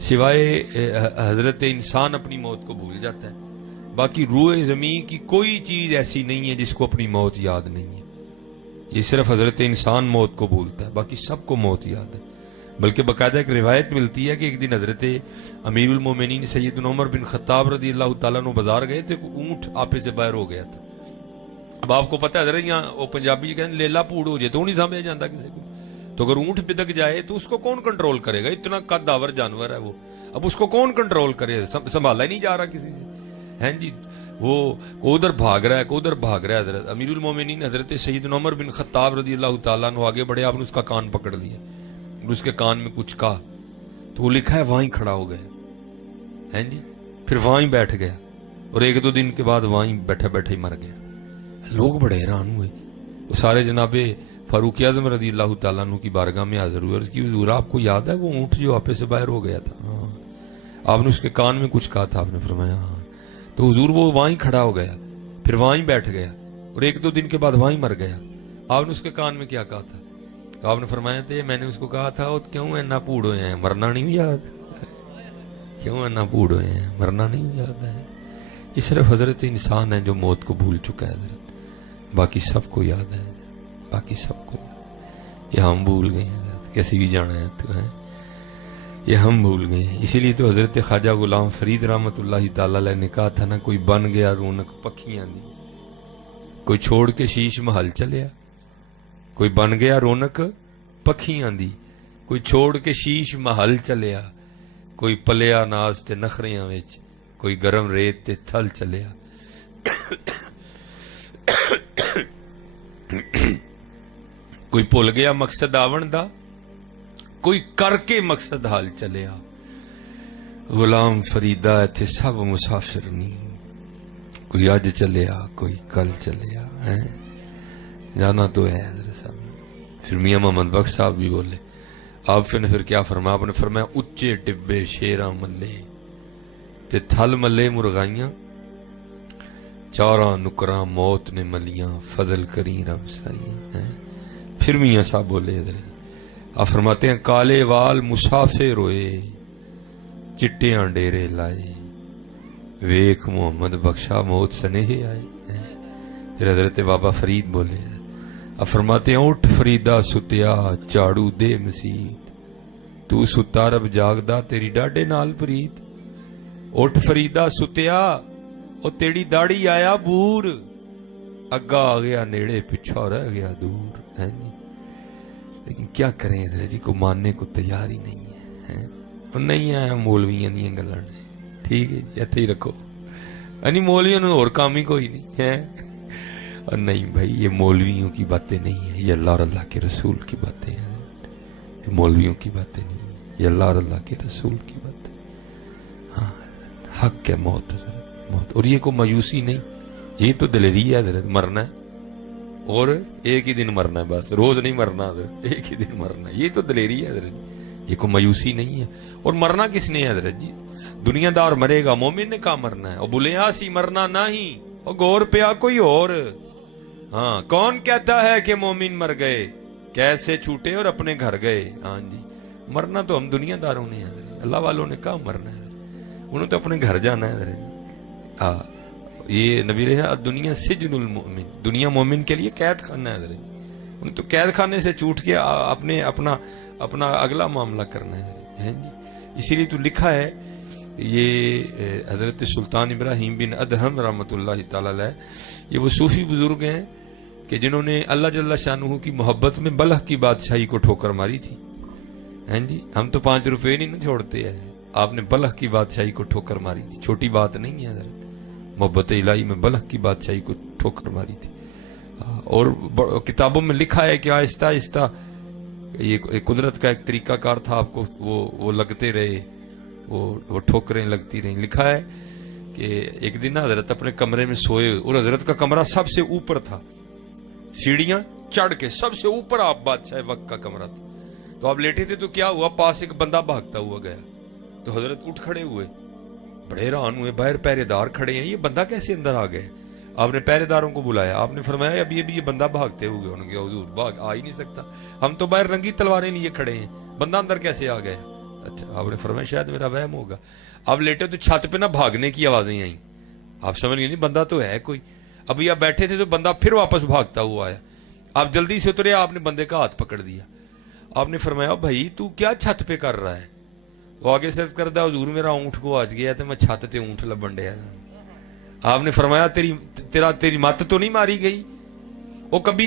سوائے حضرت انسان اپنی موت کو بھول جاتا ہے، باقی روح زمین کی کوئی چیز ایسی نہیں ہے جس کو اپنی موت یاد نہیں ہے. یہ صرف حضرت انسان موت کو بھولتا ہے، باقی سب کو موت یاد ہے. بلکہ باقاعدہ ایک روایت ملتی ہے کہ ایک دن حضرت امیر المومنین سیدنا عمر بن خطاب رضی اللہ تعالیٰ عنہ بازار گئے تھے، اونٹ آپے سے باہر ہو گیا تھا. اب آپ کو پتہ ہے حضرت یہاں وہ پنجابی کہتے ہیں لیلا پھوڑ ہو جائے تو نہیں سمجھا جاتا کسی کو. تو اگر اونٹ بدک جائے تو اس کو کون کنٹرول کرے گا؟ اتنا قد آور جانور ہے وہ، اب اس کو کون کنٹرول کرے؟ سنبھالا ہی نہیں جا رہا کسی سے، ہیں جی. وہ ادھر بھاگ رہا ہے، ادھر بھاگ رہا ہے. حضرت امیر المومنین حضرت سیدنا عمر بن خطاب رضی اللہ تعالیٰ عنہ آگے بڑھے، آپ نے اس کا کان پکڑ لیا اور اس کے کان میں کچھ کہا تو وہ لکھا ہے وہیں کھڑا ہو گیا، ہیں جی. پھر وہیں بیٹھ گیا اور ایک دو دن کے بعد وہیں بیٹھے بیٹھے ہی مر گیا. لوگ بڑے حیران ہوئے. وہ سارے جناب فاروق اعظم رضی اللہ تعالیٰ عنہ کی بارگاہ میں حاضر ہوئے. کہ حضور آپ کو یاد ہے وہ اونٹ جو آپے سے باہر ہو گیا تھا؟ ہاں. آپ نے اس کے کان میں کچھ کہا تھا؟ آپ نے فرمایا ہاں. تو حضور وہ وہیں کھڑا ہو گیا، پھر وہیں بیٹھ گیا اور ایک دو دن کے بعد وہیں مر گیا. آپ نے اس کے کان میں کیا کہا تھا؟ تو آپ نے فرمایا تھے میں نے اس کو کہا تھا کیوں اینا پوڑ ہوئے ہیں، مرنا نہیں یاد؟ کیوں اینا پوڑ ہوئے ہیں، مرنا نہیں یاد ہے؟ یہ صرف حضرت انسان ہے جو موت کو بھول چکا ہے حضرت، باقی سب کو یاد ہے، باقی سب کو. یہ ہم بھول گئے ہیں حضرت، کیسی بھی جانا ہے تو ہے، یہ ہم بھول گئے ہیں. اسی لیے تو حضرت خواجہ غلام فرید رحمت اللہ تعالی علیہ نے کہا تھا نا، کوئی بن گیا رونق پکھیاں دی، کوئی چھوڑ کے شیش محل چلیا. کوئی بن گیا رونق پکھیاں دی، کوئی چھوڑ کے شیش محل چلیا. کوئی پلیا ناز تے نخریاں وچ، کوئی گرم ریت تے تھل چلیا. کوئی بھول گیا مقصد آون دا، کوئی کر کے مقصد حال چلیا. غلام فریدہ ایتھے سب مسافر نہیں، کوئی اج چلیا کوئی کل چلیا. جانا تو ہے حضرت صاحب. پھر میاں محمد بخش صاحب بھی بولے. آپ نے پھر کیا فرمایا؟ آپ نے فرمایا اچے ٹبے شیراں ملے تے تھل ملے مرغائیاں، چاراں نکراں موت نے ملیاں، فضل کری رب سائیاں. پھر میاں صاحب بولے حضرت، آپ فرماتے ہیں کالے وال مسافر روئے، چٹیاں ڈیرے لائے، ویکھ محمد بخشا موت سنہے آئے. پھر حضرت بابا فرید بولے، آپ فرماتے ہیں اٹھ فریدہ ستیا چاڑو دے مسیت، تو ستا رب جاگدا تیری ڈاڈے نال پریت. اٹھ فریدہ ستیا او تیری داڑی آیا بور، اگا آ گیا نیڑے پچھا رہ گیا دور. ہے جی. لیکن کیا کریں حضرت جی، کو ماننے کو تیار ہی نہیں ہے. اور نہیں آیا مولویاں دیا گلاں، ٹھیک ہے جی ایتھے ہی رکھو. یعنی مولویوں نے اور کام ہی کوئی نہیں ہے. اور نہیں بھائی، یہ مولویوں کی باتیں نہیں ہیں، یہ اللہ اور اللہ کے رسول کی باتیں ہیں. یہ مولویوں کی باتیں نہیں ہیں، یہ اللہ اور اللہ کے رسول کی باتیں. ہاں حق ہے موت حضرت، موت. اور یہ کوئی مایوسی نہیں، یہ تو دلیری ہے حضرت. مرنا ہے اور ایک ہی دن مرنا ہے، بس روز نہیں مرنا حضرت، ایک ہی دن مرنا ہے. یہ تو دلیری ہے حضرت، یہ کوئی مایوسی نہیں ہے. اور مرنا کس نے ہے حضرت جی؟ دنیا دار مرے گا، مومن نے کہا مرنا ہے. اور بلیا سی مرنا نہیں، اور گور پیا کوئی اور. ہاں کون کہتا ہے کہ مومن مر گئے، کیسے چھوٹے اور اپنے گھر گئے. ہاں جی مرنا تو ہم دنیا داروں نے ہے، اللہ والوں نے کہا مرنا ہے، انہوں تو اپنے گھر جانا ہے حضرت. ہاں یہ نبی رہا دنیا سجن المؤمن، دنیا مومن کے لیے قید خانہ ہے حضرت. انہیں تو قید خانے سے چھوٹ کے اپنے اپنا اگلا معاملہ کرنا ہے. اسی لیے تو لکھا ہے یہ حضرت سلطان ابراہیم بن ادہم رحمۃ اللہ تعالی علیہ، یہ وہ صوفی بزرگ ہیں کہ جنہوں نے اللہ جل شانہ کی محبت میں بلخ کی بادشاہی کو ٹھوکر ماری تھی. ہیں جی ہم تو 5 روپے نہیں چھوڑتے ہیں، آپ نے بلخ کی بادشاہی کو ٹھوکر ماری تھی، چھوٹی بات نہیں ہے حضرت. محبت الہی میں بلخ کی بادشاہی کو ٹھوکر ماری تھی. اور کتابوں میں لکھا ہے کہ آہستہ آہستہ یہ قدرت کا ایک طریقہ کار تھا، آپ کو وہ لگتے رہے، وہ ٹھوکریں لگتی رہیں. لکھا ہے کہ ایک دن حضرت اپنے کمرے میں سوئے اور حضرت کا کمرہ سب سے اوپر تھا، سیڑھیاں چڑھ کے سب سے اوپر آپ بادشاہ وقت کا کمرہ تھا. تو آپ لیٹے تھے تو کیا ہوا، پاس ایک بندہ بھاگتا ہوا گیا. تو حضرت اٹھ کھڑے ہوئے، بڑے حیران ہوئے، باہر پہرے دار کھڑے ہیں، یہ بندہ کیسے اندر آ گئے؟ آپ نے پہرے داروں کو بلایا، آپ نے فرمایا ابھی یہ بندہ بھاگتے ہوئے. انہوں نے کہا حضور بھاگ آ ہی نہیں سکتا، ہم تو باہر رنگی تلواریں لیے کھڑے ہیں، بندہ اندر کیسے آ گیا؟ اچھا. آپ نے فرمایا شاید میرا وہم ہوگا. اب لیٹے تو چھت پہ نا بھاگنے کی آوازیں آئیں. آپ سمجھ گئے نہیں بندہ تو ہے کوئی. ابھی آپ بیٹھے تھے تو بندہ پھر واپس بھاگتا ہوا آیا. آپ جلدی سے اترے, آپ نے بندے کا ہاتھ پکڑ دیا. آپ نے فرمایا بھائی تو کیا چھت پہ کر رہا ہے؟ وہ آگے سے کردہ حضور میرا اونٹ کو آج گیا تو میں چھت تے اونٹ لبن ڈیا. آپ نے فرمایا تیری مت تو نہیں ماری گئی؟ وہ کبھی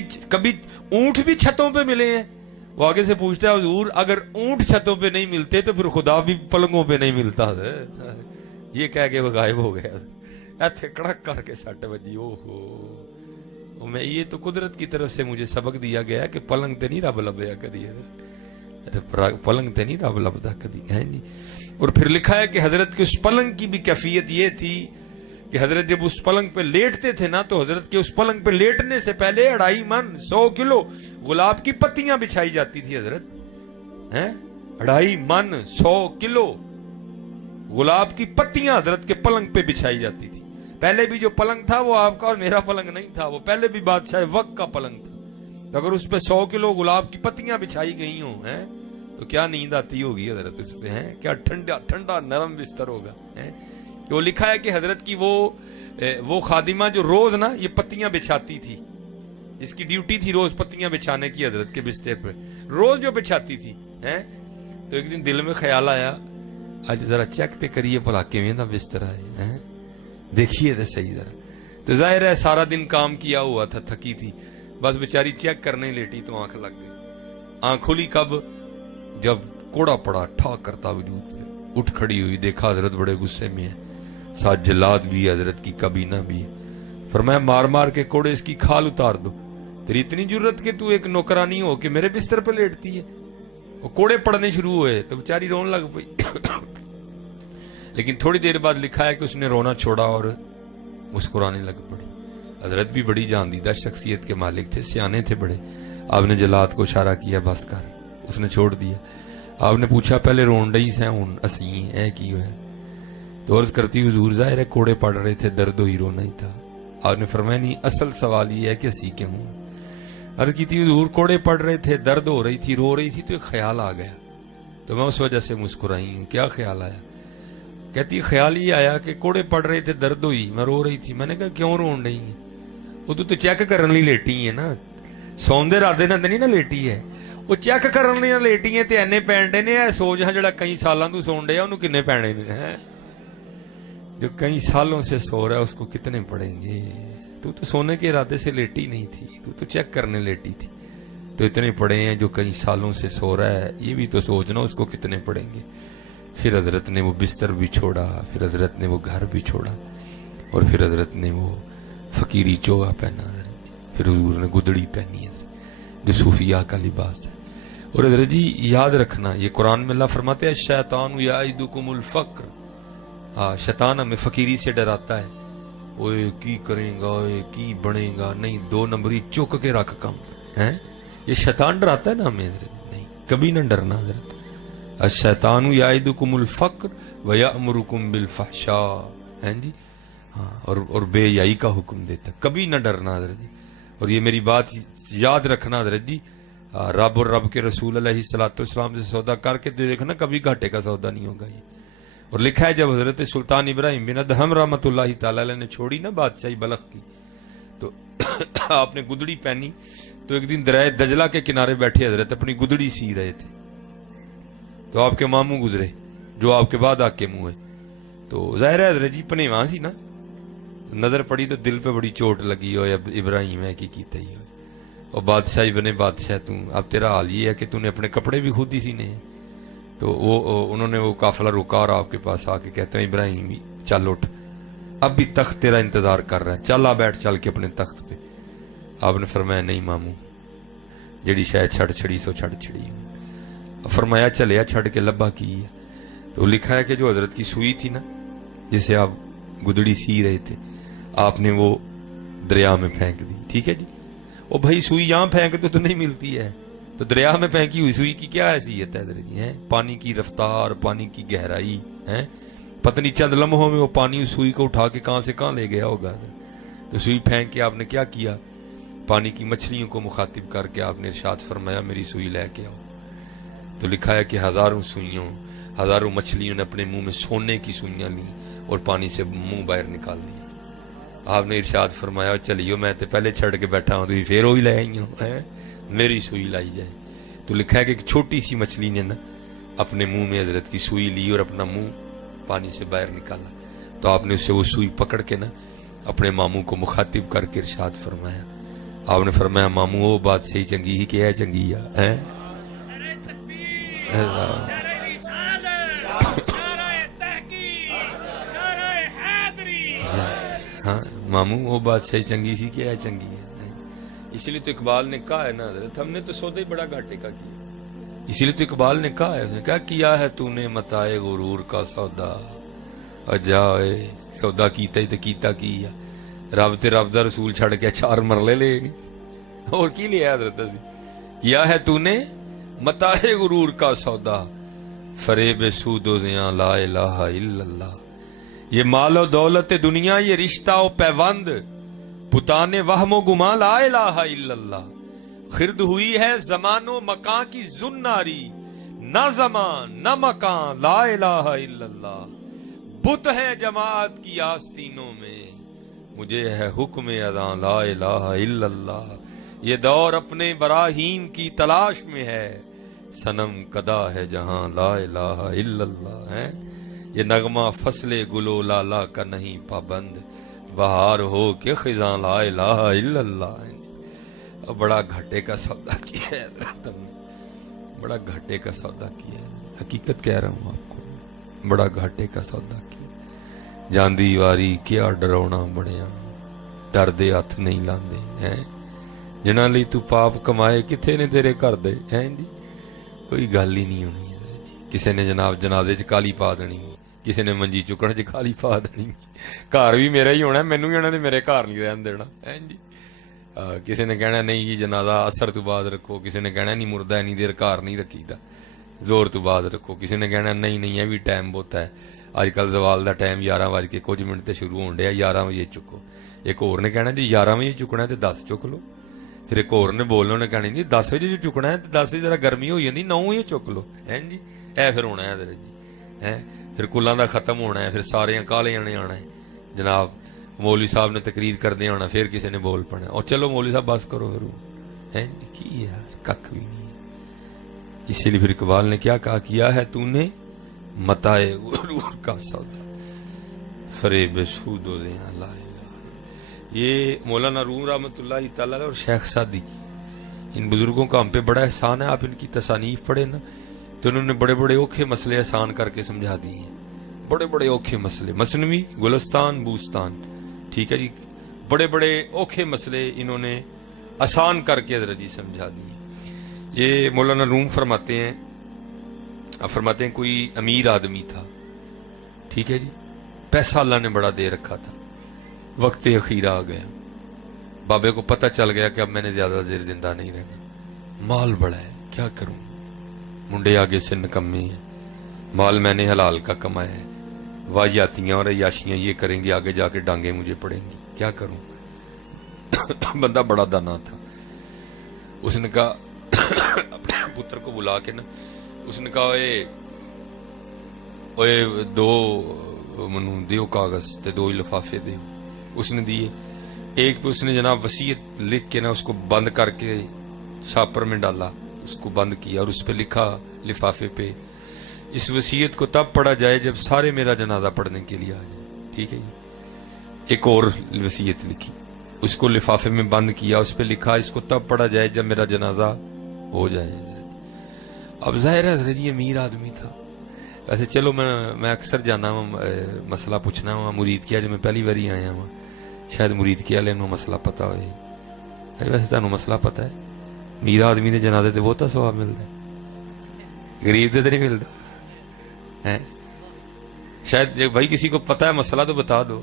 اونٹ بھی چھتوں پہ ملے ہیں؟ وہ آگے سے پوچھتا ہے حضور اگر اونٹ چھتوں پہ نہیں ملتے تو پھر خدا بھی پلنگوں پہ نہیں ملتا. یہ کہہ کے وہ غائب ہو گیا. ایتھے کڑک کر کے سٹ بجی. اوہو, میں یہ تو قدرت کی طرف سے مجھے سبق دیا گیا کہ پلنگ تے نہیں رب لبیا کدی, پلنگ تے نہیں رب لبدا کدی ہے نہیں. اور پھر لکھا ہے کہ حضرت کی اس پلنگ کی بھی کیفیت یہ تھی کہ حضرت جب اس پلنگ پہ لیٹتے تھے نا تو حضرت کے اس پلنگ پہ لیٹنے سے پہلے 2.5 من 100 کلو گلاب کی پتیاں بچھائی جاتی تھی. حضرت 2.5 من 100 کلو گلاب کی پتیاں حضرت کے پلنگ پہ بچھائی جاتی تھی. پہلے بھی جو پلنگ تھا وہ آپ کا اور میرا پلنگ نہیں تھا, وہ پہلے بھی بادشاہ وقت کا پلنگ تھا. اگر اس پہ 100 کلو گلاب کی پتیاں بچھائی گئی ہوں تو کیا نیند آتی ہوگی حضرت اس پہ, کیا ٹھنڈا نرم بستر ہوگا. وہ لکھا ہے کہ حضرت کی وہ خادمہ جو روز نا یہ پتیاں بچھاتی تھی, اس کی ڈیوٹی تھی روز پتیاں بچھانے کی حضرت کے بستر پہ, روز جو بچھاتی تھی. تو ایک دن دل میں خیال آیا آج ذرا چیک تے کریے بھلا کیویں دا بستر ہے, دیکھیے تو صحیح ذرا. تو ظاہر ہے سارا دن کام کیا ہوا تھا, تھکی تھی, بس بیچاری چیک کرنے لیٹی تو آنکھ لگ گئی. آنکھ کھلی کب؟ جب کوڑا پڑا ٹھاک کرتا وجود پہ, اٹھ کھڑی ہوئی, دیکھا حضرت بڑے غصے میں ہے, ساتھ جلاد بھی حضرت کی کابینہ بھی. فرمایا مار مار کے کوڑے اس کی کھال اتار دو, تیری اتنی جرت کہ تو ایک نوکرانی ہو کہ میرے بستر پہ لیٹتی ہے. وہ کوڑے پڑنے شروع ہوئے تو بیچاری رون لگ پئی. لیکن تھوڑی دیر بعد لکھا ہے کہ اس نے رونا چھوڑا اور مسکرانے لگ پڑی. حضرت بھی بڑی جاندیدہ شخصیت کے مالک تھے, سیانے تھے بڑے. آپ نے جلاد کو اشارہ کیا بس کر, اس نے چھوڑ دیا. آپ نے پوچھا پہلے رون ڈئی سے ہوں اسی ہے کی ہوئے؟ تو عرض کرتی حضور ظاہر ہے کوڑے پڑ رہے تھے, درد ہی رونا ہی تھا. آپ نے فرمایا نہیں, اصل سوال یہ ہے کہ اسی کے ہوں. عرض کی تھی حضور کوڑے پڑ رہے تھے, درد ہو رہی تھی, رو رہی تھی, تو ایک خیال آ گیا تو میں اس وجہ سے مسکرائی ہوں. کیا خیال آیا؟ کہتی خیال یہ آیا کہ کوڑے پڑ رہے تھے, درد ہوئی, میں رو رہی تھی. میں نے کہا کیوں رون رہی ہیں؟ وہ تو چیک کرنے لی لیٹی ہے نا, سوندے رادے نہ نہیں نا لیٹی ہے, وہ چیک کرنے لی لیٹی ہے. تے اینے پینڈے نے سوچ ہاں جڑا کئی سالاں تو سون ڈیا انہوں کنے پینے نے, جو کئی سالوں سے سو رہا ہے اس کو کتنے پڑیں گے. تو سونے کے ارادے سے لیٹی نہیں تھی, تو چیک کرنے لیٹی تھی. تو اتنے پڑے ہیں جو کئی سالوں سے سو رہا ہے, یہ بھی تو سوچنا اس کو کتنے پڑیں گے. پھر حضرت نے وہ بستر بھی چھوڑا, پھر حضرت نے وہ گھر بھی چھوڑا, اور پھر حضرت نے وہ فقیری چوگا پہنا, پھر حضور نے گدڑی پہنی ہے جو صوفیاء کا لباس ہے. اور حضرت جی یاد رکھنا, یہ قرآن میں اللہ فرماتے ہیں شیطان یعدکم الفقر, شیطان ہمیں فقیری سے ڈراتا ہے. اوے کی کریں گا, کی بنے گا, نہیں 2 نمبری چک کے رکھ کم ہے. یہ شیطان ڈراتا ہے نا ہمیں, نہیں کبھی نہ ڈرنا حضرت. الشیطان یعدکم الفقر ویأمرکم بالفحشاء, ہیں جی, اور بے حیائی کا حکم دیتا, کبھی نہ ڈرنا حضرت جی. اور یہ میری بات یاد رکھنا حضرت جی, رب اور رب کے رسول علیہ الصلوۃ والسلام سے سودا کر کے دیکھنا, کبھی گھاٹے کا سودا نہیں ہوگا یہ. اور لکھا ہے جب حضرت سلطان ابراہیم بن ادہم رحمۃ اللہ تعالی علیہ نے چھوڑی نا بادشاہی بلخ کی, تو آپ نے گدڑی پہنی. تو ایک دن دریائے دجلہ کے کنارے بیٹھے حضرت اپنی گدڑی سی رہے تھے, تو آپ کے ماموں گزرے جو آپ کے بعد آ کے منہ ہے. تو ظاہر ہے حضرت جی پنیواں سی نا, نظر پڑی تو دل پہ بڑی چوٹ لگی. ہو ابراہیم ہے کی کیتا ہی ہو, اور بادشاہی بنے بادشاہ تم, اب تیرا حال یہ ہے کہ تم نے اپنے کپڑے بھی خود ہی سینے ہیں. تو انہوں نے وہ قافلہ روکا اور آپ کے پاس آ کے کہتے ہیں ابراہیم چل اٹھ, اب بھی تخت تیرا انتظار کر رہا ہے, چل آ بیٹھ چل کے اپنے تخت پہ. آپ نے فرمایا نہیں ماموں, جڑی شاید چھڑ چھڑی سو چھڑ چھڑی. فرمایا چلیا چھڑ کے لبا کی ہے. تو لکھا ہے کہ جو حضرت کی سوئی تھی نا جسے آپ گدڑی سی رہے تھے, آپ نے وہ دریا میں پھینک دی. ٹھیک ہے جی, وہ بھائی سوئی یہاں پھینک تو نہیں ملتی ہے, تو دریا میں پھینکی ہوئی سوئی کی کیا حیثیت ہے حضرت جی, پانی کی رفتار, پانی کی گہرائی ہے, پتہ نہیں چند لمحوں میں وہ پانی اس سوئی کو اٹھا کے کہاں سے کہاں لے گیا ہوگا. تو سوئی پھینک کے آپ نے کیا کیا, پانی کی مچھلیوں کو مخاطب کر کے آپ نے ارشاد فرمایا میری سوئی لے کے آؤ. تو لکھا ہے کہ ہزاروں مچھلیوں نے اپنے منہ میں سونے کی سوئیاں لی اور پانی سے منہ باہر نکال لی. آپ نے ارشاد فرمایا چلیو میں تے پہلے چھڑ کے بیٹھا ہوں تو پھر وہی لے آئی ہوں میری سوئی لائی جائے. تو لکھا ہے کہ ایک چھوٹی سی مچھلی نے نا اپنے منہ میں حضرت کی سوئی لی اور اپنا منہ پانی سے باہر نکالا. تو آپ نے اس سے وہ سوئی پکڑ کے نا اپنے ماموں کو مخاطب کر کے ارشاد فرمایا. آپ نے فرمایا ماموں وہ بات صحیح چنگی ہی کہ ہے چنگی ہے. ہاں ماموں وہ بات صحیح چنگی سی کہ ہے چنگی ہے. اسی لیے تو اقبال نے کہا ہے نا حضرت ہم نے تو سودا ہی بڑا گھاٹے کا کیا. اسی لیے تو اقبال نے کہا ہے کیا کیا ہے تو نے متائے غرور کا سودا. جائے سودا کیتا ہی تو کیتا کی رب تے رب دا رسول چھڑ کے 4 مرلے لے اور کی لیا حضرت کیا ہے تو نے متائے غرور کا سودا. فریب سود و زیاں لا الہ الا اللہ. یہ مال و دولت دنیا یہ رشتہ و پیوند پتانے وہم و گماں لا الہ الا اللہ. خرد ہوئی ہے زمان و مکان کی زناری نہ زمان نہ مکان لا الہ الا اللہ. بت ہے جماعت کی آستینوں میں مجھے ہے حکم اذاں لا الہ الا اللہ. یہ دور اپنے براہیم کی تلاش میں ہے صنم کدا ہے جہاں لا الہ الا اللہ ہے. یہ نغمہ فصل گلو لالا کا نہیں پابند بہار ہو کہ خزاں لا الہ الا اللہ ہے. بڑا گھاٹے کا سودا کیا ہے تم نے بڑا گھاٹے کا سودا کیا ہے. حقیقت کہہ رہا ہوں آپ کو بڑا گھاٹے کا سودا کیا. جاندی واری کیا ڈرونا بڑیا ڈردے ہاتھ نہیں لاندے ہیں جنہاں لئی تو پاپ کمائے کتھے نے تیرے کر دے ہیں جی. کوئی گل ہی نہیں ہونی. کسی نے جناب جنازے چ کالی پا دینی کسی نے منجی چکن چ کالی پا دینی. گھر بھی میرا ہی ہونا مینوں بھی ہونا تے میرے گھر نہیں رہن دینا ہیں جی. کسی نے کہنا نہیں جی جنازہ اثر تو بعد رکھو. کسی نے کہنا نہیں مردہ اینی دیر گھر نہیں رکھی دا زور تو بعد رکھو. کسی نے کہنا نہیں نہیں یہ بھی ٹائم بہت ہے اج کل زوال دا ٹائم 11:00 تے شروع ہون ڈیا 11 بجے چکو. ایک اور نے کہنا جی 11 بجے چکنا ہے تو 10 چک لو. پھر ایک اور نے بولنا انہیں کہنا جی 10 بجے جو چکنا ہے تو 10 بجے ذرا گرمی ہو جاتی 9 بجے چک لو ہیں جی. اے پھر ہونا ہے جی ہے پھر کلاں دا ختم ہونا ہے پھر سارے کالے نے آنا ہے جناب. مولوی صاحب نے تقریر کردے آنا پھر کسی نے بول پڑنا اور چلو مولوی صاحب بس کرو پھر ہیں جی کی یار ککھ بھی نہیں. اسی لیے پھر اقبال نے کیا کہا کیا ہے تو نے متائے غرور کا سودا فریب سود و زیاں لا الہ. یہ مولانا روم رحمۃ اللہ تعالی اور شیخ سعدی ان بزرگوں کا ہم پہ بڑا احسان ہے. آپ ان کی تصانیف پڑھیں نا تو انہوں نے بڑے بڑے اوکھے مسئلے آسان کر کے سمجھا دیے ہیں. بڑے بڑے اوکھے مسئلے مثنوی گلستان بوستان ٹھیک ہے جی بڑے بڑے اوکھے مسئلے انہوں نے آسان کر کے حضرت جی سمجھا دیے. یہ مولانا روم فرماتے ہیں کوئی امیر آدمی تھا ٹھیک ہے جی پیسہ اللہ نے بڑا دے رکھا تھا. وقت اخیرہ آ گیا بابے کو پتہ چل گیا کہ اب میں نے زیادہ دیر زندہ نہیں رہنا. مال بڑا ہے کیا کروں منڈے آگے سے نکمے ہیں. مال میں نے حلال کا کمایا ہے واجیاتیاں اور عیاشیاں یہ کریں گے آگے جا کے ڈانگیں مجھے پڑیں گی کیا کروں. بندہ بڑا دانا تھا. اس نے کہا اپنے پتر کو بلا کے نا اس نے کہا اے دو منو دیو کاغذ تے 2 لفافے دیو. اس نے دیے. ایک پہ اس نے جناب وصیت لکھ کے نا اس کو بند کر کے شاپر میں ڈالا اس کو بند کیا اور اس پہ لکھا لفافے پہ اس وصیت کو تب پڑھا جائے جب سارے میرا جنازہ پڑھنے کے لیے آ جائے ٹھیک ہے جی. ایک اور وصیت لکھی اس کو لفافے میں بند کیا اس پہ لکھا اس کو تب پڑھا جائے جب میرا جنازہ ہو جائے. اب ظاہر ہے حضرت یہ امیر آدمی تھا. ویسے چلو میں اکثر جانا ہوں مسئلہ پوچھنا ہوں مرید کیا جو میں پہلی باری آیا ہوں شاید مرید کیا لینو مسئلہ پتا ہوئے. ویسے تمہیں مسئلہ پتا ہے امیر آدمی دے جنازے تے بہت ثواب ملتا ہے غریب تے نہیں ملتا ہے. شاید بھائی کسی کو پتا ہے مسئلہ تو بتا دو.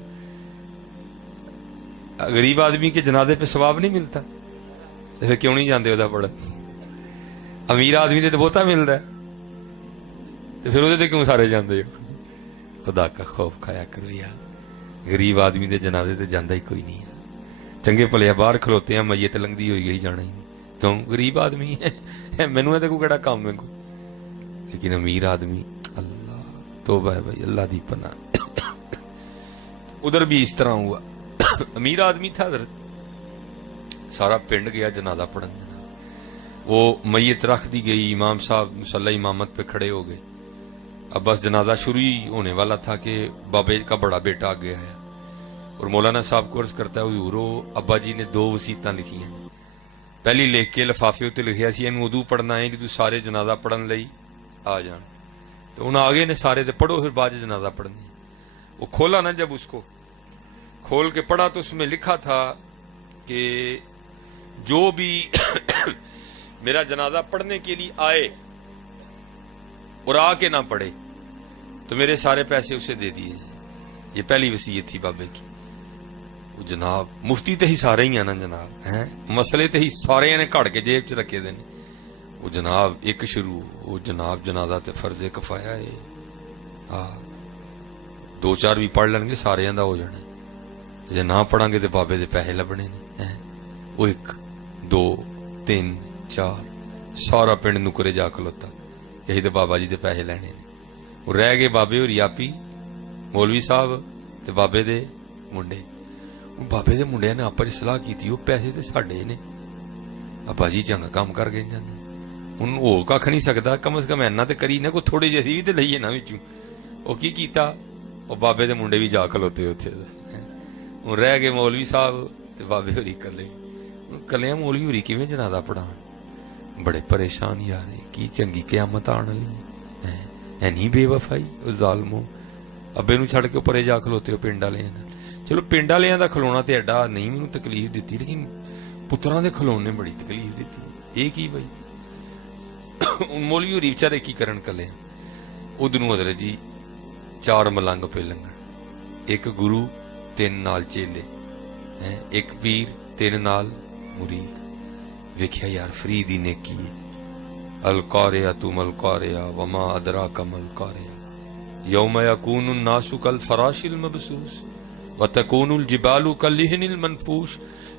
غریب آدمی کے جنازے پہ ثواب نہیں ملتا تو پھر کیوں نہیں جاندے ادا پڑھن. امیر آدمی دے تو بہتا ملتا ہے تو پھر وہ کیوں سارے جاندے ہو. خدا کا خوف کھایا کرو یار. غریب آدمی دے جنازے تے جاندہ ہی کوئی نہیں ہے. چنگے پلے باہر کھلوتے ہیں میت لنگدی ہوئی گئی جانا ہی کیوں غریب آدمی ہے مینوں تے کوئی کیڑا کام ہے لیکن امیر آدمی اللہ توبہ ہے بھائی، اللہ دی پناہ۔ ادھر بھی اس طرح ہوا، امیر آدمی تھا، حضرت سارا پنڈ گیا جنازہ پڑھنے، وہ میت رکھ دی گئی، امام صاحب مصلی امامت پہ کھڑے ہو گئے، اب بس جنازہ شروع ہی ہونے والا تھا کہ بابے کا بڑا بیٹا آ گیا ہے، اور مولانا صاحب کو عرض کرتا ہے حضور ابا جی نے 2 وصیتاں لکھی ہیں، پہلی لکھ کے لفافے اتنے لکھیا سی اینو ادو پڑھنا ہے کہ تو سارے جنازہ پڑھن لئی آ جان، تو انہوں آگے نے سارے دے پڑھو پھر بعد جنازہ پڑھنی۔ وہ کھولا نا جب اس کو کھول کے پڑھا تو اس میں لکھا تھا کہ جو بھی میرا جنازہ پڑھنے کے لیے آئے اور آ کے نہ پڑھے تو میرے سارے پیسے اسے دے دیے جائیں۔ یہ پہلی وصیت تھی بابے کی۔ وہ جناب مفتی تے ہی سارے ہی ہیں نا جناب، ہیں مسئلے تے ہی سارے نے کھڑ کے جیب چ رکھے دے نے۔ وہ جناب ایک شروع، وہ جناب جنازہ تے فرض کفایہ ہے، 2-4 بھی پڑھ لیں گے سارے دا ہو جانا، جے نہ پڑھیں گے تو بابے دے پیسے لبنے نے۔ وہ 1 2 3 4 سارا پنڈ نکرے جا کھلوتا، یہی تو بابا جی دے پیسے لینے نے۔ وہ رہ گئے بابے اور یاپی مولوی صاحب تے بابے دے منڈے۔ بابے دے منڈے نے آپس سلاح کی تھی، وہ پیسے تے ساڈے نے، ابا جی چنگا کام کر گئے جانے، ہوں ہو کھ نہیں سکتا، کم از کم اینا تے کری نہ کوئی تھوڑے جیسی بھی تے لئیے نا وچوں۔ وہ کی کیتا، وہ بابے دے منڈے بھی جا کھلوتے اتنے، ہوں رہ گئے مولوی صاحب تے بابے ہوری کلے۔ کلیاں مولوی ہوری کیویں جنازہ پڑھان، بڑے پریشان یار، کی چنگی قیامت آن والی ہے نہیں بے وفائی ظالمو، ابے نو چھڑ کے پرے جا کھلوتے ہو پنڈ والے۔ چلو پنڈ والے دا کھلونا تے ایڈا نہیں مینوں تکلیف دیتی، لیکن پتراں دے کھلونے بڑی تکلیف دیتی۔ یہ کی بھائی، ان مولوی ہوری بچارے کی کرن کلے، ادھروں حضرت جی 4 ملنگ پہ لنگن، 1 گرو 3 نال چیلے، 1 پیر 3 نال مرید۔ ویکھیا یار فرید ہی نیکی ہے۔ القارعۃ ما القارعۃ وما ادراک ما القارعۃ یوم یکون الناس کالفراش المبثوث وتکون الجبال کالعہن المنفوش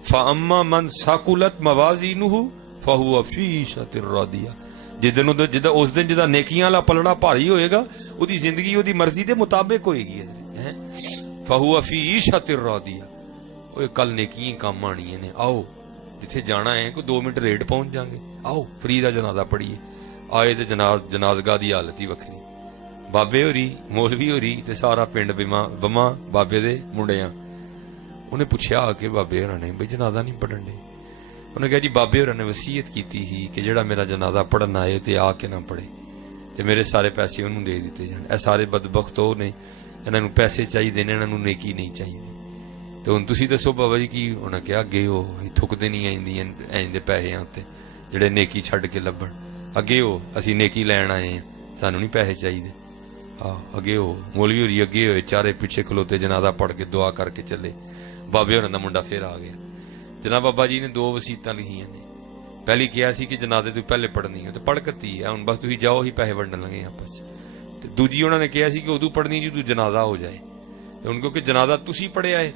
فاما من ثقلت موازینہ فہو فی عیشۃ راضیہ۔ جدن اس دن جدا نیکیاں والا پلڑا بھاری ہوئے گا، وہی زندگی وہی مرضی دے مطابق ہوئے گی، فہو فی عیشۃ راضیہ۔ وہ کل نیکیاں کام آنی نے، آؤ جتھے جانا ہے کوئی 2 منٹ لیٹ پہنچ جائیں گے، آؤ فری دا جنازہ پڑھیے۔ آئے تے جنازگاہ دی حالت ہی وکھری، بابے ہوری مولوی ہوری تے سارا پنڈ بما بابے دے منڈیاں۔ انہیں پوچھا آ کے بابے ہوراں نے بھئی جنازہ نہیں پڑھن دے؟ انہیں کہا جی بابے ہوراں نے وصیت کیتی ہی کہ جڑا میرا جنازہ پڑھن آئے تے آ کے نہ پڑھے تے میرے سارے پیسے انہوں دے دیتے جان۔ اے سارے بدبخت ہو نے، انہاں نوں پیسے چاہیے نے، انہاں نوں نیکی نہیں چاہیے۔ تو ہن تسی دسو بابا جی کی انہاں کہا اگے ہو تھکدے نہیں این دے پیسے تے جڑے نیکی چھڈ کے لبن، اگے ہو اسی نیکی لین آئے ہیں، سانوں نہیں پیسے چاہیے۔ اگے ہو مولوی ہوری اگے ہوئے، چارے پیچھے کھلوتے جنازہ پڑھ کے دعا کر کے چلے۔ بابے ہوراں دا منڈا پھر آ گیا، جناب بابا جی نے 2 وصیتاں لکھیاں نے، پہلی کیا سی کہ جنازے تو پہلے پڑھنی ہے تو پڑھ کتی ہے، ہن بس تسی جاؤ ہی پیسے ونڈن لگے آپس۔ تے دوجی انہوں نے کیا سی کہ ادو پڑھنی جی تو جنازہ ہو جائے، تے ان کو کہ جنازہ تسی پڑھے آئے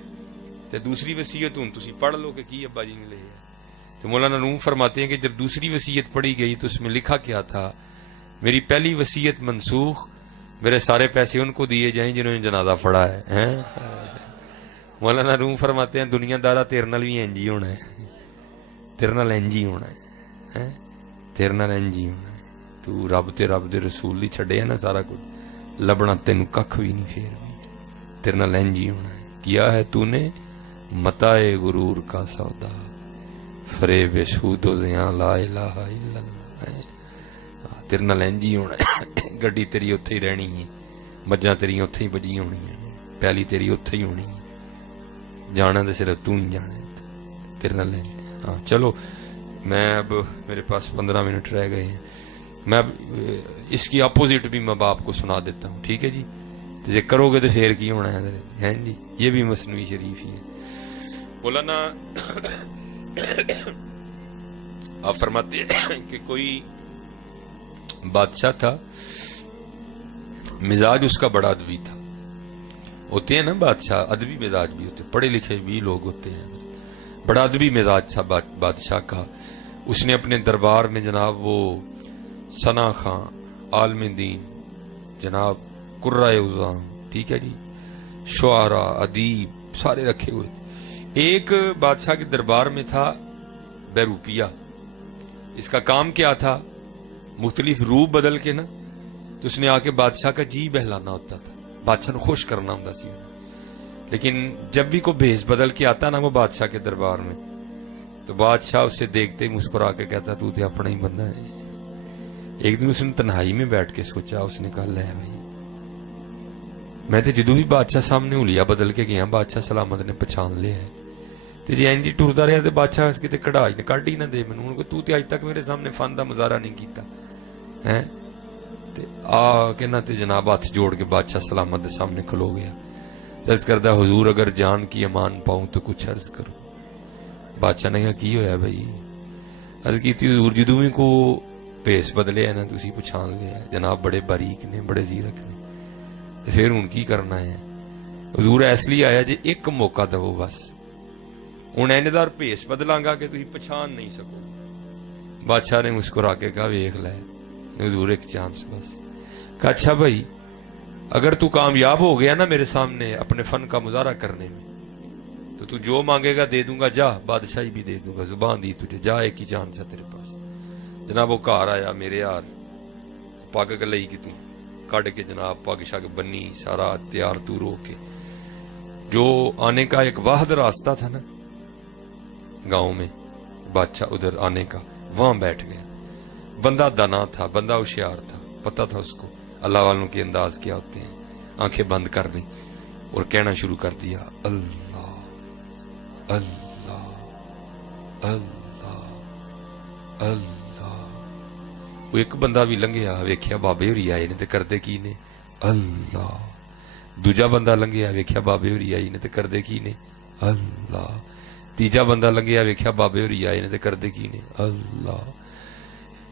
تے دوسری وصیت ہن تسی پڑھ لو کہ کی ابا جی نے لے ہے۔ تو مولانا روم فرماتے ہیں کہ جب دوسری وصیت پڑھی گئی تو اس میں لکھا کیا تھا، میری پہلی وصیت منسوخ، میرے سارے پیسے ان کو دیے جائیں جنہوں نے جنازہ پڑھا ہے۔ مولانا روم فرماتے ہیں دنیا دارا تیرے نال بھی انج ہی ہونا ہے، تیرے نال انج ہی ہونا ہے، تیرے نال انج ہی ہونا ہے۔ تو رب تے رب دے رسول لی چھڈے ہے نا سارا کچھ، لبنا تینوں ککھ بھی نہیں، پھر بھی تیرے نال انج ہی ہونا ہے۔ کیا ہے تو نے متاع غرور کا سودا، فریب سود و زیاں لا الہ الا اللہ۔ تیرے نال انج ہی ہونا ہے، گڈی تیری اتھے ہی رہنی ہے، مجھاں تیری اتھے ہی بجی ہونی ہیں، پہلی تیری اتھے ہی ہونی ہے، جانا تو صرف تو ہی جانا ہے تیرے نال۔ ہاں چلو میں اب میرے پاس 15 منٹ رہ گئے ہیں، میں اب اس کی اپوزٹ بھی میں باپ کو سنا دیتا ہوں، ٹھیک ہے جی؟ تو جے کرو گے تو پھر کی ہونا ہے جی؟ یہ بھی مثنوی شریف ہی ہے۔ مولانا آپ فرماتے ہیں کہ کوئی بادشاہ تھا، مزاج اس کا بڑا ادبی تھا۔ ہوتے ہیں نا بادشاہ ادبی مزاج بھی ہوتے، پڑھے لکھے بھی لوگ ہوتے ہیں، بڑا ادبی مزاج تھا بادشاہ کا۔ اس نے اپنے دربار میں جناب وہ ثنا خان عالم دین جناب قرائے عظام، ٹھیک ہے جی، شعراء، ادیب سارے رکھے ہوئے تھے۔ ایک بادشاہ کے دربار میں تھا بیروپیہ، اس کا کام کیا تھا، مختلف روپ بدل کے نا تو اس نے آ کے بادشاہ کا جی بہلانا ہوتا تھا، بادشاہ کو خوش کرنا ہوتا سی، لیکن جب بھی کوئی بھیس بدل کے آتا نا وہ بادشاہ کے دربار میں تو بادشاہ اسے دیکھتے ہی مسکرا کے کہتا تو تے اپنا ہی بندہ ہے۔ ایک دن اس نے تنہائی میں بیٹھ کے سوچا، اس نے کہا لے بھائی میں تے جدوں بھی بادشاہ سامنے ہولیا بدل کے گیا بادشاہ سلامت نے پہچان لیا ہے، تے جی اینجی ٹردا رہا تے بادشاہ کتے کڑھائی نے کڈ ہی نہ دے مینوں کہ تو تے اج تک میرے سامنے فن دا مظاہرہ نہیں کیتا ہے۔ تے آ کے نہ تے جناب ہاتھ جوڑ کے بادشاہ سلامت دے سامنے کھلو گیا، عرض کردہ حضور اگر جان کی امان پاؤں تو کچھ عرض کرو۔ بادشاہ نے کہا کی ہویا بھائی؟ عرض کی تھی حضور جدوں بھی کو پیس بدلے ہے نا تسی پچھان لیا ہے، جناب بڑے باریک نے بڑے زیرک نے، تو پھر ہن کی کرنا ہے؟ حضور اس لیے آیا جی ایک موقع دو بس، ہن ایندار پیس بدلاں گا کہ تسی پچھان نہیں سکو۔ بادشاہ نے مسکرا کے کہا ویکھ لے حضور ایک چانس بس۔ کہا اچھا بھائی اگر تو کامیاب ہو گیا نا میرے سامنے اپنے فن کا مظاہرہ کرنے میں تو تو جو مانگے گا دے دوں گا، جا بادشاہی بھی دے دوں گا، زبان دی تجھے، جا ایک ہی چانس ہے تیرے پاس۔ جناب وہ گھر آیا میرے یار پگ لئی کہ تو کڈ کے جناب پگ شگ بنی سارا تیار تور ہو کے جو آنے کا ایک واحد راستہ تھا نا گاؤں میں بادشاہ ادھر آنے کا، وہاں بیٹھ گیا۔ بندہ دانا تھا، بندہ ہوشیار تھا، پتہ تھا اس کو اللہ والوں کے انداز کیا ہوتے ہیں۔ آنکھیں بند کر لی اور کہنا شروع کر دیا اللہ اللہ اللہ اللہ۔ وہ ایک بندہ بھی لنگیا ویکھیا بابے ہوری آئے نے تے کردے کی نے اللہ، دوجا بندہ لنگیا ویکھیا بابے ہوری آئی نے تے کردے کی نے اللہ، تیجا بندہ لنگیا ویکھیا بابے ہوری آئے نے تے کردے کی نے اللہ۔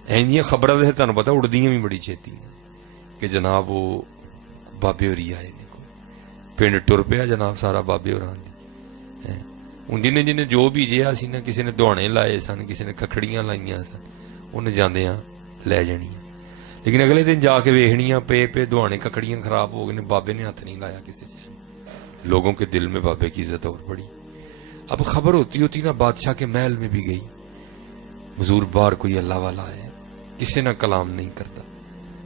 اینیاں خبراں تے تانوں پتہ اڑدیاں بھی بڑی چھیتی کہ جناب وہ بابے ہوری آئے نے، پنڈ ٹر پیا جناب سارا بابے ہوراں دی۔ ہن جنہیں جو بھی جیا سی نا، کسی نے دوہانے لائے سن، کسی نے کھکھڑیاں لائیاں سن، انہیں جاندیاں لے جانیاں، لیکن اگلے دن جا کے ویکھنیاں پے دوہانے کھکھڑیاں خراب ہو گئے، بابے نے ہاتھ نہیں لایا کسی چیز۔ لوگوں کے دل میں بابے کی عزت اور بڑی۔ اب خبر ہوتی نا بادشاہ کے محل میں بھی گئی، حضور باہر کوئی اللہ والا ہے، کسی نہ کلام نہیں کرتا،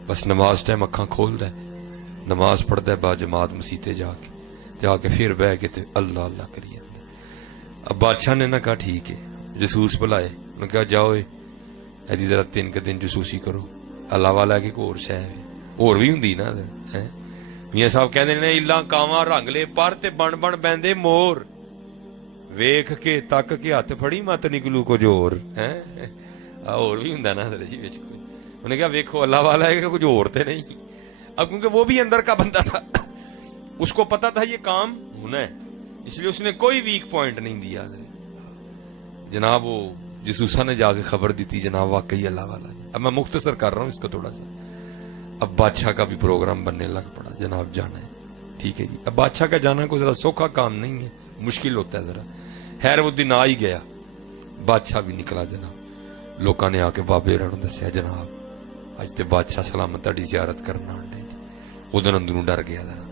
بس نماز ٹائم اکھاں کھولدا ہے، نماز پڑھتا ہے با جماعت مسیتے جا کے پھر بہ کے تے اللہ اللہ کری جاندا۔ اب بادشاہ نے نہ کہا ٹھیک ہے، جسوس بلائے، انہوں نے کہا جاؤ ایسی ذرا 3 دن جسوسی کرو، اللہ والا کہ کوئی اور شے ہے اور بھی ہوندی نا۔ میاں صاحب کہندے نے الا کاواں رنگ لے پر تے بن بن بیندے مور، ویکھ کے تک کے ہاتھ پھڑی مت نکلو کچھ اور ہے، اور بھی ہوندا نا جی وچ کوئی۔ انہوں نے کہا ویکھو اللہ والا ہے کہ کچھ اور تے نہیں۔ اب کیونکہ وہ بھی اندر کا بندہ تھا، اس کو پتا تھا یہ کام ہونا ہے، اس لیے اس نے کوئی ویک پوائنٹ نہیں دیا۔ جناب وہ جسوسا نے جا کے خبر دی تھی جناب واقعی اللہ والا ہے۔ اب میں مختصر کر رہا ہوں اس کو تھوڑا سا۔ اب بادشاہ کا بھی پروگرام بننے لگ پڑا، جناب جانا ہے، ٹھیک ہے جی۔ اب بادشاہ کا جانا کوئی ذرا سوکھا کام نہیں ہے، مشکل ہوتا ہے ذرا۔ خیر وہ دن آ ہی گیا، بادشاہ بھی نکلا جناب۔ لوکاں نے آ کے بابے ہوراں نوں دسیا جناب اج تے بادشاہ سلامت تہاڈی زیارت کرنا آنڈے۔ ادھر اندروں ڈر گیا ذرا،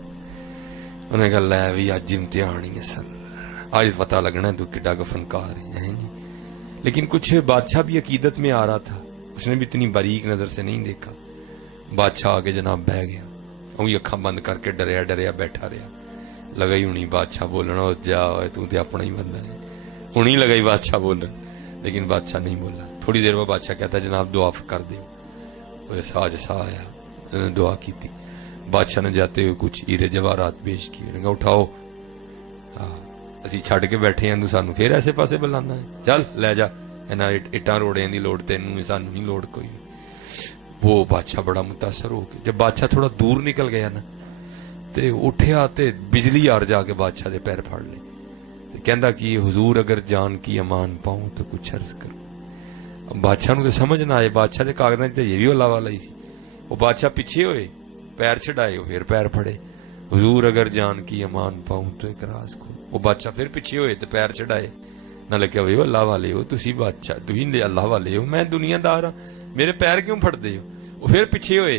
انہیں کہا لے بھی اج امتحان ہی ہے سر، آج پتہ لگنا ہے تو کڈا کا فنکار ہے جی۔ لیکن کچھ بادشاہ بھی عقیدت میں آ رہا تھا، اس نے بھی اتنی باریک نظر سے نہیں دیکھا۔ بادشاہ آگے جناب بہ گیا، وہی اکھاں بند کر کے ڈریا ڈریا بیٹھا رہا۔ لگائی ہونی بادشاہ بولنا جا تو تے اپنا ہی بندہ ہے، ہونی لگائی بادشاہ بولن، لیکن بادشاہ نہیں بولا۔ تھوڑی دیر بعد بادشاہ کہتا جناب دعا کر دے، وہ ساج سا آیا، انہوں نے دعا کی تھی۔ بادشاہ نے جاتے ہوئے کچھ ہیرے جواہرات پیش کیے، انہوں نے کہا اٹھاؤ، اسی چھڑ کے بیٹھے ہیں تو سانو پھر ایسے پاسے بلانا ہے، چل لے جا، اٹاں روڑیاں دی لوڑ تینوں، سانو نہیں لوڑ کوئی۔ وہ بادشاہ بڑا متاثر ہو گیا۔ جب بادشاہ تھوڑا دور نکل گیا نا تے اٹھیا تے بجلی آر جا کے بادشاہ دے پیر پھاڑ لے، کہندا کہ حضور اگر جان کی امان پاؤں تو کچھ عرض کرو۔ بادشاہ نو تے سمجھ نہ آئے، بادشاہ دے کاغذاں تے یہ بھی اللہ والا ہی سی۔ وہ بادشاہ پیچھے ہوئے، پیر چڑھائے، پھر پیر پھڑے، حضور اگر جان کی امان پاؤں تو ایک راز کھول۔ وہ بادشاہ پھر پیچھے ہوئے تو پیر چڑھائے، نہ لگیا ہوئے اللہ والے ہو تسی، بادشاہ تھی اللہ والے ہو، میں دنیا دار ہاں، میرے پیر کیوں پھڑ دے ہو؟ وہ پھر پیچھے ہوئے،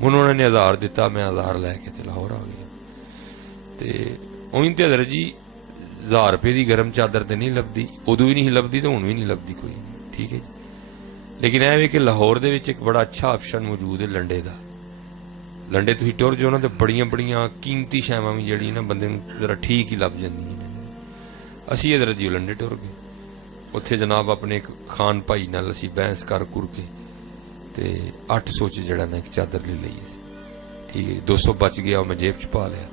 انہوں نے 1000 ਦਿੱਤਾ, ਮੈਂ 1000 لے کے لاہور آ گیا. تے ਉਹੀ ਤੇ ਹਜ਼ਰਤ ਜੀ 1000 ਰੁਪਏ ਦੀ ਗਰਮ ਚਾਦਰ ਤੇ ਨਹੀਂ ਲੱਭਦੀ, ਉਦੋਂ ਵੀ ਨਹੀਂ ਲੱਭਦੀ ਤੇ ਹੁਣ ਵੀ ਨਹੀਂ ਲੱਭਦੀ ਕੋਈ. ਠੀਕ ਹੈ ਜੀ. ਲੇਕਿਨ ਇਹ ਵੀ ਕਿ ਲਾਹੌਰ ਦੇ ਵਿੱਚ ਇੱਕ ਬੜਾ ਅੱਛਾ ਆਪਸ਼ਨ ਮੌਜੂਦ ਹੈ ਲੰਡੇ ਦਾ. ਲੰਡੇ ਤੁਸੀਂ ਟੁਰ ਜਾਓ ਨਾ ਤੇ ਬੜੀਆਂ ਬੜੀਆਂ ਕੀਮਤੀ ਸ਼ੈਵਾਂ ਵੀ ਜਿਹੜੀ ਨਾ ਬੰਦੇ ਨੂੰ ਜ਼ਰਾ ਠੀਕ ਹੀ ਲੱਭ ਜਾਂਦੀਆਂ ਨੇ. ਅਸੀਂ ਹਜ਼ਰਤ ਜੀ ਲੰਡੇ ਟੁਰ ਗਏ. ਉੱਥੇ ਜਨਾਬ ਆਪਣੇ ਇੱਕ ਖਾਨ ਭਾਈ ਨਾਲ ਅਸੀਂ ਬਹਿਸ ਕਰ ਕੁਰ ਕੇ ਤੇ 800 ਚ ਜਿਹੜਾ ਨਾ ਇੱਕ ਚਾਦਰ ਲੈ ਲਈ. ਠੀਕ ਹੈ, 200 ਬਚ ਗਿਆ, ਉਹ ਮੈਂ ਜੇਬ ਚ ਪਾ ਲਿਆ.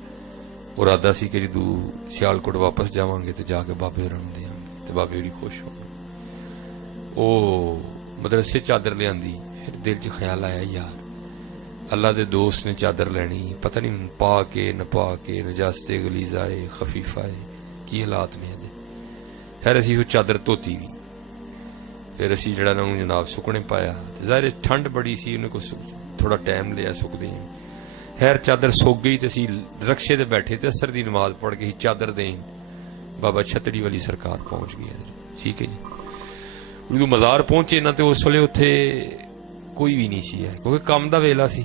ਉਹ ਇਰਾਦਾ ਸੀ ਕਿ ਜਦੋਂ ਸਿਆਲਕੋਟ ਵਾਪਸ ਜਾਵਾਂਗੇ ਤੇ ਜਾ ਕੇ ਬਾਬੇ ਹੋਰਾਂ ਨੂੰ ਦੇਵਾਂਗੇ ਤੇ ਬਾਬੇ ਹੋਰੀ ਖੁਸ਼ ਹੋਣ. ਉਹ ਮਦਰਸੇ ਚਾਦਰ ਲਿਆਂਦੀ. ਫਿਰ ਦਿਲ ਚ ਖਿਆਲ ਆਇਆ, ਯਾਰ ਅੱਲਾ ਦੇ ਦੋਸਤ ਨੇ ਚਾਦਰ ਲੈਣੀ, ਪਤਾ ਨਹੀਂ ਪਾ ਕੇ ਨਾ ਪਾ ਕੇ ਨਜਾਸਤੇ ਗਲੀਜ਼ਾ ਹੈ, ਖਫੀਫਾ ਹੈ, ਕੀ ਹਾਲਾਤ ਨੇ ਇਹਦੇ. ਫਿਰ ਅਸੀਂ ਉਹ ਚਾਦਰ ਧੋਤੀ ਵੀ. ਫਿਰ ਅਸੀਂ ਜਿਹੜਾ ਨਾ ਉਹਨੂੰ ਜਨਾਬ ਸੁੱਕਣੇ ਪਾਇਆ. ਜ਼ਾਹਿਰ ਠੰਡ ਬੜੀ ਸੀ, ਉਹਨੇ ਕੁਛ ਥੋੜਾ ਟਾਈਮ ਲਿਆ ਸੁੱਕਦੇ. خیر چادر سوک گئی تو اسی رکشے دے بیٹھے تھے, اثر دی نماز پڑھ کے چادر دیں بابا چھتڑی والی سرکار پہنچ گئی. ٹھیک ہے جی. جدوں مزار پہنچے نہ تو اس ویلے اتنے کوئی بھی نہیں سی ہے, کیونکہ کام دا ویلا سی.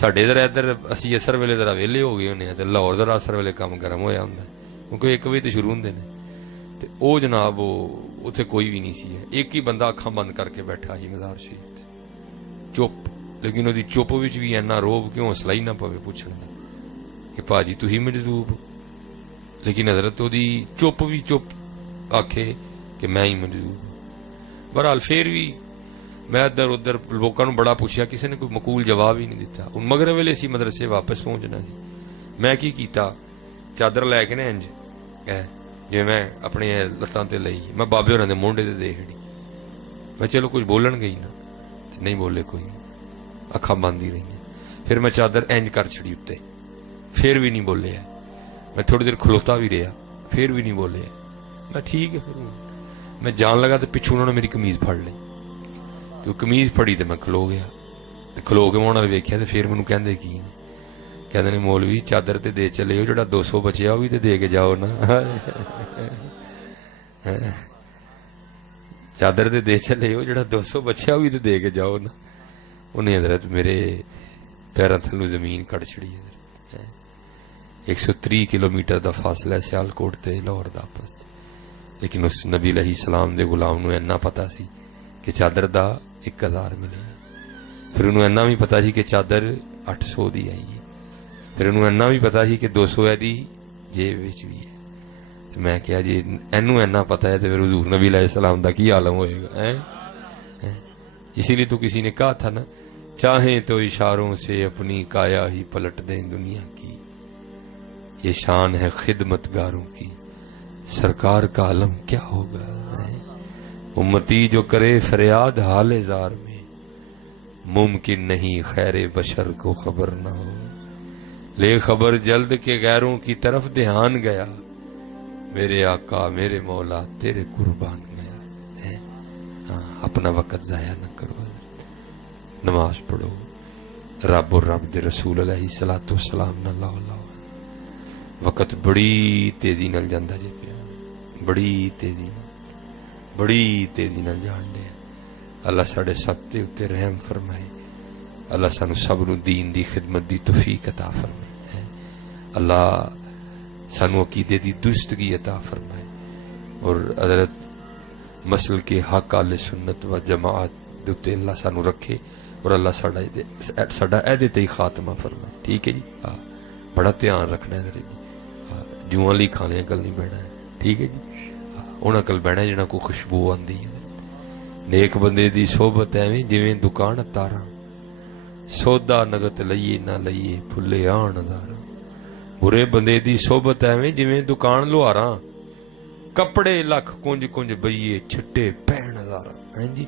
ساڈے ادھر اسی اثر ویلے ذرا ویلے ہو گئے ہونے تے لاہور ذرا اثر ویلے کام گرم ہویا ہوندا, کیونکہ 1 بجے تو شروع ہوندے نے. تے او جناب اتنے کوئی بھی نہیں سی ہے. ایک ہی بندہ اکھاں بند کر کے بیٹھا سی مزار شریف تے, چپ. لیکن وہ چپ بھی اینا روب کہ حوصلہ ہی نہ پوے پوچھنے کا کہ پاجی تھی مجذوب. لیکن حضرت وہ چپ بھی چپ آکھے کہ میں ہی مجذوب. بہرحال پھر بھی میں ادھر ادھر لوگوں بڑا پوچھا, کسی نے کوئی مقبول جواب ہی نہیں دیتا. ہوں مغرب ویلے سی مدرسے واپس پہنچنا سی. میں کی کیتا, چادر لے کے نا انج جی میں اپنے لتاں تے لئی, میں بابے ہوراں دے مونڈے تے دے چھڑی. میں چلو کچھ بولن گئی نا, نہیں بولے کوئی, اکھاں بند ہی رہی. پھر میں چادر اینج کر چھڑی اتنے, پھر بھی نہیں بولے. میں تھوڑی دیر کھلوتا بھی رہا, پھر بھی نہیں بولے. میں ٹھیک ہے. پھر میں جان لگا تو پچھوں انہوں نے میری قمیض پھڑ لی. جو قمیض پھڑی تو میں کھلو گیا. کھلو کے میں انہوں نے ویکھیا تو پھر مینوں کہندے کی, کہندے نے مولوی چادر تے دے چلے ہو, جڑا 200 بچیا وہ بھی تے دے کے جاؤ نا. چادر تے دے چلے ہو, جڑا 200 بچیا وہ بھی تے دے کے جاؤ نا. انہیں حضرت میرے پیراں تھلوں زمین کٹ چھڑی. 130 کلومیٹر دا فاصلہ ہے سیالکوٹ تے لاہور دا آپس. لیکن اس نبی علیہ السلام دے غلام نو اینا پتا سی کہ چادر دا 1000 ملے. پھر انہوں اینا بھی پتا سی کہ چادر 800 دی آئی ہے. پھر انہوں اینا بھی پتا سی کہ 200 ہے دی جیب وچ بھی ہے. میں کہا جی اینو اینا پتا ہے تو پھر حضور نبی علیہ السلام دا کی عالم ہوئے گا. اسی لیے تو کسی نے کہا تھا نا, چاہیں تو اشاروں سے اپنی کایا ہی پلٹ دیں دنیا کی, یہ شان ہے خدمت گاروں کی, سرکار کا علم کیا ہوگا. امتی جو کرے فریاد حال زار میں, ممکن نہیں خیر بشر کو خبر نہ ہو. لے خبر جلد کے غیروں کی طرف دھیان گیا, میرے آقا میرے مولا تیرے قربان گیا. اپنا وقت ضائع نہ کرو, نماز پڑھو, رب اور رب دے رسول علیہ الصلوۃ والسلام نہ لاؤ. وقت بڑی تیزی نال جاندا جے پیا, بڑی تیزی نال جان دے. اللہ ساڈے سب تے اتے رحم فرمائے. اللہ سانو سب نو دین دی خدمت دی توفیق عطا فرمائے. اللہ سانو عقیدے دی درستگی عطا فرمائے. اور حضرت مسل کے حق اہل سنت و جماعت دے اتے اللہ سانو رکھے, اور اللہ ساڈا ایدے تے خاتمہ فرمائے. ٹھیک ہے جی. بڑا دھیان رکھنا ہے جی, جوہاں لی کھانے کل نہیں بہنا ہے. ٹھیک ہے جی. انہاں کل بہنا ہے جنہاں کو خوشبو آندی ہے. نیک بندے دی صحبت ایویں جویں دکان تاراں, سودا نگت لئیے نہ لئیے پھلے آن داراں. برے بندے دی صحبت ایویں جویں دکان لوہاراں, کپڑے لکھ کنج کنج بئیے چھٹے پہن ہزاراں. ہیں جی.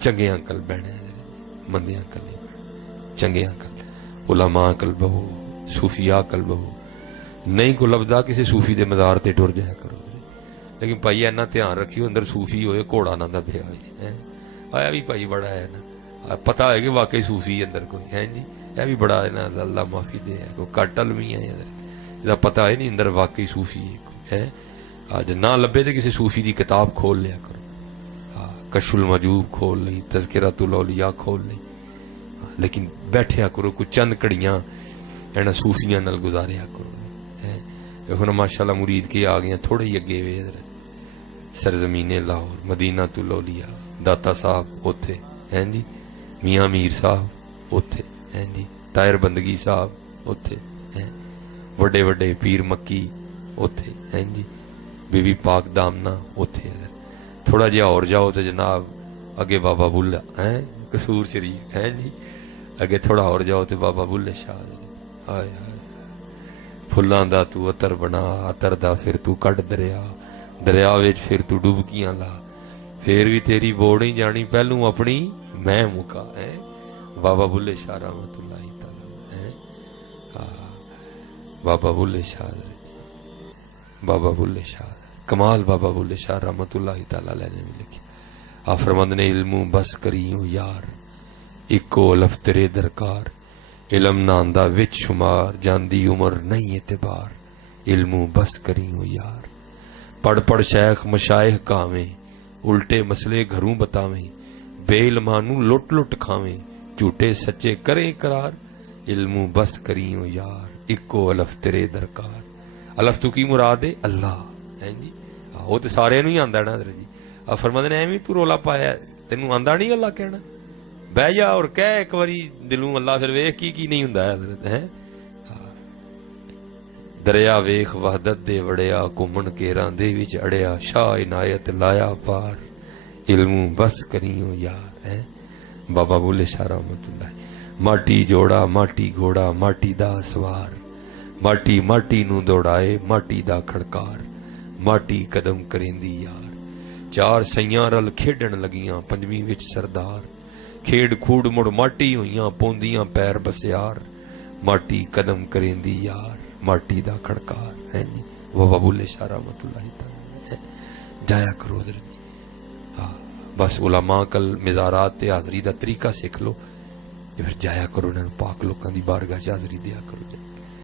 چنگے انکل بہنا ہے, مندے انکل نہیں, چنگے انکل. علماء کل بہو, صوفیاء کل بہو. نہیں کو لبدا کسی صوفی دے مزار تے ٹر جایا کرو. لیکن بھائی اینا دھیان رکھیو اندر صوفی ہوئے گھوڑا نہ دا پیا ہوئے. آیا بھی بھائی بڑا ہے نا, پتہ ہے کہ واقعی صوفی اندر کوئی ہے جی. یہ بھی بڑا ہے نا, اللہ معافی دے, کوئی کٹ علمی ہے جدا پتہ ہے نہیں اندر واقعی صوفی ہے. آج نہ لبے تو کسی صوفی دی کتاب کھول لیا کرو. کشف المجوب کھول لئی, تذکرۃ الاولیاء کھول لئی, لیکن بیٹھیا کرو کوئی چند کڑیاں اینا صوفیاں نال گزاریا کرو ہن ماشاءاللہ مرید کے آ گئے تھوڑے ہی اگے وے سرزمین لاہور مدینہ تو لولیا داتا صاحب اوتھے ہیں جی میاں میر صاحب اوتھے ہیں جی طاہر بندگی صاحب اوتھے ہیں وڈے وڈے پیر مکی اوتھے ہیں جی بی بی پاک دامنا اوتھے تھوڑا جہا اور جاؤ تو جناب اگے بابا بلا ہیں قصور شریف ہیں جی اگے تھوڑا اور جاؤ تو بابا بلے شاہ ہائے ہائے پھلاں دا تو عطر بنا عطر دا پھر تو کڈ دریا دریا وچ پھر تو ڈبکیاں لا پھر بھی تیری بوڑ ہی جانی پہلوں اپنی میں مکا ہے بابا بلے شاہ رحمت اللہ تعالی ہے بابا بلے شاہ بابا بلے شاہ کمال بابا بلے شاہ رحمت اللہ تعالی علیہ نے لکھی آپ فرماندے نے علموں بس کریوں یار اکو الف تیرے درکار علم ناندا وچ شمار جاندی عمر نہیں اعتبار علموں بس کریوں یار پڑھ پڑھ شیخ مشائخ کاویں الٹے مسئلے گھروں بتاویں بے علمانوں لٹ لٹ کھاویں جھوٹے سچے کریں قرار علموں بس کریوں یار اکو الف تیرے درکار الف تو کی مراد ہے اللہ ہے جی وہ تو سارے نوں ہی آندا نا حضرت جی آپ فرماندے نے ایویں تو رولا پایا تینوں آندا نہیں اللہ کہنا بہ جا اور کہہ ایک واری دلوں اللہ پھر ویکھ کی نہیں ہوندا ہے حضرت ہے دریا ویکھ وحدت دے وڑیا گھومن کیراں دے وچ اڑیا شاہ عنایت لایا پار علموں بس کریوں یار ہے بابا بلے شاہ رحمت اللہ ماٹی جوڑا ماٹی گھوڑا ماٹی دا سوار ماٹی ماٹی نوں دوڑائے ماٹی دا کھڑکار ماٹی قدم کریندی یار چار سیاں رل کھیڈن لگیاں پنجویں وچ سردار کھیڑ کھوڑ مڑ ماٹی ہوئیاں پوندیاں پیر بسیار ماٹی قدم کریندی یار ماٹی دا کھڑکار ہے جی بابا بلے شاہ رحمت اللہ تعالی جایا کرو حضرت ہاں بس علماء کل مزارات تے حاضری دا طریقہ سیکھ لو پھر جایا کرو انہاں پاک لوکاں دی بارگاہ چ حاضری دیا کرو